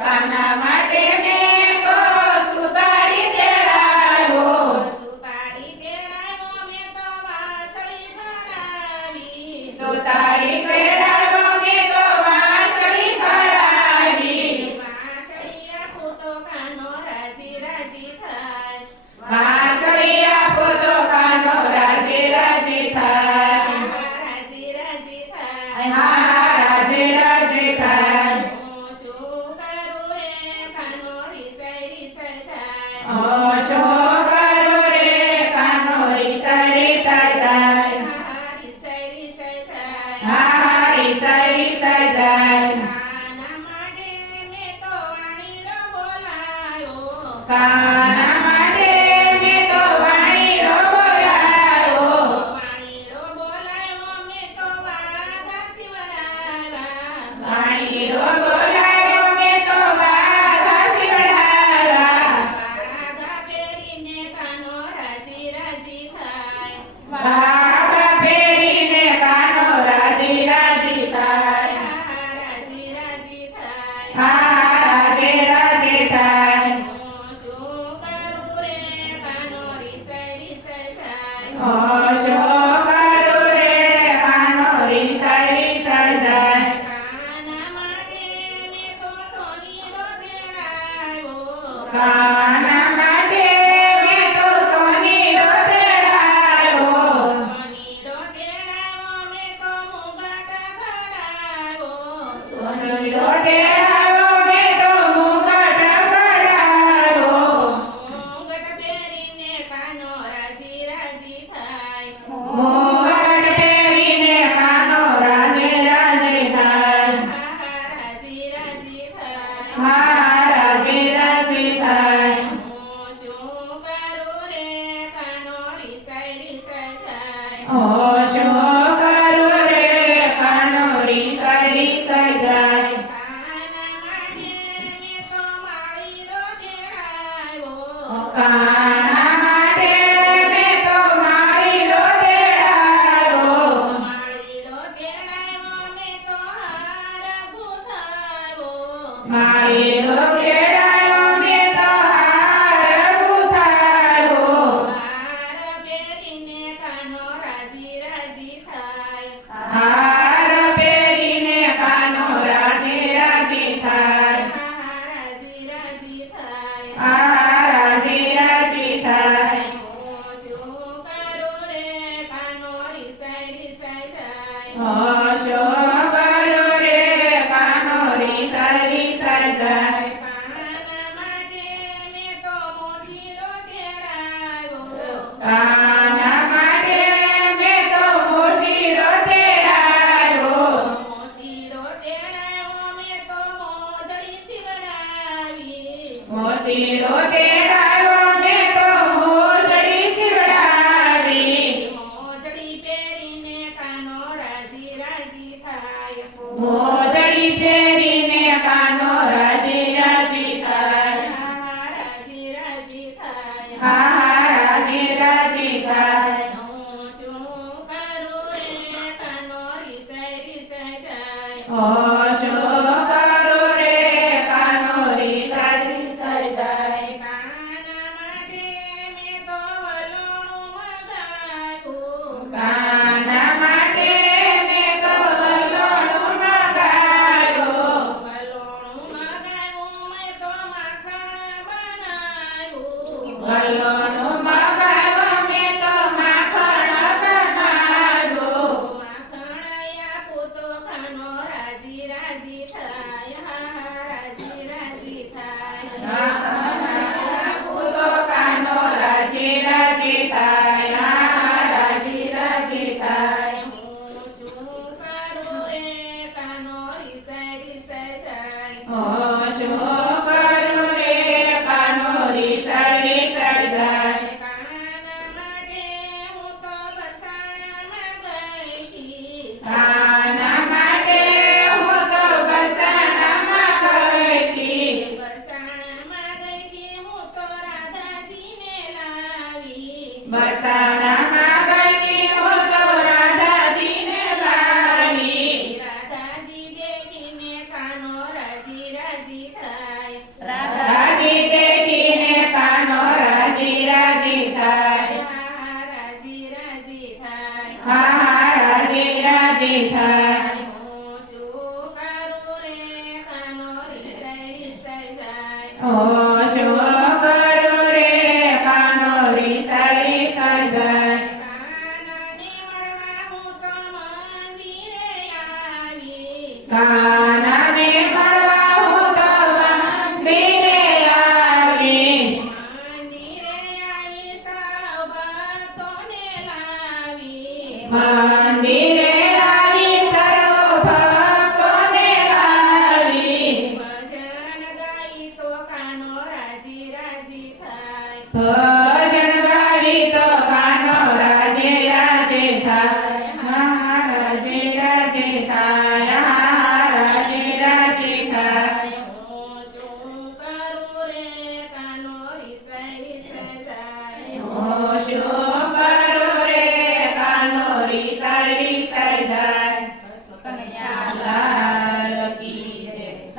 કાના માટે મેં તો સુતારી તેડાવ્યો. સુતારી તેડાવ્યો મેં તો વાંસળી ભરાવી. સુતારી તેડાવ્યો મેં તો વાંસળી ભરાવી. વાંસળી આપું તો કાનો રાજી રાજી થાય. વાંસળી આપો તો કાનો રાજી રાજી થાય. રાજી રાજી થાય. હા રાજી રાજી થાય. હું શું કરું રે કાનો રીસાય રીસાય જાય. શું કરું રે કાનો રીસાય રીસાય જાય. રીસાય રીસાય જાય. હા રીસાય રીસાય જાય. કાના માટે મેં તો વાણીડો બોલાયો. કાના માટે મેં તો વાણીડો બોલાવ્યો. વાણીડો બોલાયો મેં તો વાઘા શિવરાયા. વાણીડો બોલાવ્યો મેં તો વાઘા શિવડાવ્યા. વાઘા પહેરીને કાનો રાજી રાજી થાય. વાઘા પહેરીને કાનો રાજી રાજી થાય. રાજી રાજી થાય. હા રાજી રાજી થાય. હું શું કરું રે કાનો રીસાય રીસાય જાય. શું કરું રે કાનો રીસાય રીસાય જાય. કાના માટે મેં તો સોનીડો તેડાવ્યો. કાના માટે મેં તો સોનીડો તેડાવ્યો. સોનીડો તેડાવ્યો મેં તો મુગટ ઘડાવ્યો. સોનીડો તેડાવ્યો મેં તો મુગટ ઘડાવ્યો. મુગટ પહેરીને કાનો રાજી રાજી થાય. મુગટ પહેરીને કાનો રાજી રાજી થાય. રાજી રાજી થાય. હા રાજી રાજી થાય. હું શું કરું રે કાનો રીસાય રીસાય જાય. શું કરું રે કાનો રીસાય રીસાય જાય. કાના માટે મેં તો માળીડો તેડાવ્યો. કાના માટે મેં તો માળીડો તેડાવ્યો. માળીડો તેડાવ્યો મેં તો હાર ગુંથાવ્યો. માળીડો તેડાવ્યો મેં તો હાર ગુંથાવ્યો. હાર પહેરીને કાનો રાજી રાજી થાય. હાર પહેરીને કાનો રાજી રાજી થાય. રાજી રાજી થાય. હા રાજી રાજી થાય. હું શું કરું રે કાનો રીસાય રીસાય જાય. શું કરું રે કાનો રીસાય રીસાય જાય. કાના માટે મેં તો મોસીડો તેડાવ્યો. કાના માટે મેં તો મોસીડો તેડાવ્યો. મોસીડો તેડાવ્યો મેં તો મોજડી શિવડાવી. મોસીડો તેડાવ્યો મેં તો મોજડી શિવડાવી. મોજડી પહેરીને કાનો રાજી રાજી થાય. મોજડી પહેરીને કાનો રાજી રાજી થાય. રાજી રાજી થાય. હા રાજી રાજી થાય. હું શું કરું રે કાનો રીસાય રીસાય જાય. શું કરું રે કાનો રીસાય રીસાય જાય. કાના માટે મેં તો વલોણું મગાવ્યું. કાના માટે મેં તો વલોણું મગાવ્યું. વલોણું મગાવ્યું મેં તો માખણ બનાવ્યું. વલોણું મગાવ્યું મેં તો માખણ બનાવ્યું. માખણ આપું તો કાનો રાજી રાજી થાય. રાજી રાજી થાય. આપું તો કાનો રાજી રાજી થાય. રાજી રાજી થાય. હું શું કરું રે કાનો રીસાય રીસાય જાય. શું કરું રે કાનો રીસાય રીસાય જાય. કાના માટે હું તો બરસાણામાં ગઈ હતી. કાના માટે હું તો બરસાણામાં ગઈ હતી. બરસાણામાં ગઈ હતી હું તો રાધાજીને લાવી. બરસાણામાં ગઈ હતી હું તો રાધાજીને લાવી. રાધાજી દેખીને કાનો રાજી રાજી ઓ શું કરું રે કાનો રીસાઈ રીસાઈ જાય કાનાને મળવા હું તો મંદિરે આવી કાનાને મળવા હું તો મંદિરે આવી મંદિરે આવી સૌ ભક્તોને લાવી મંદિરે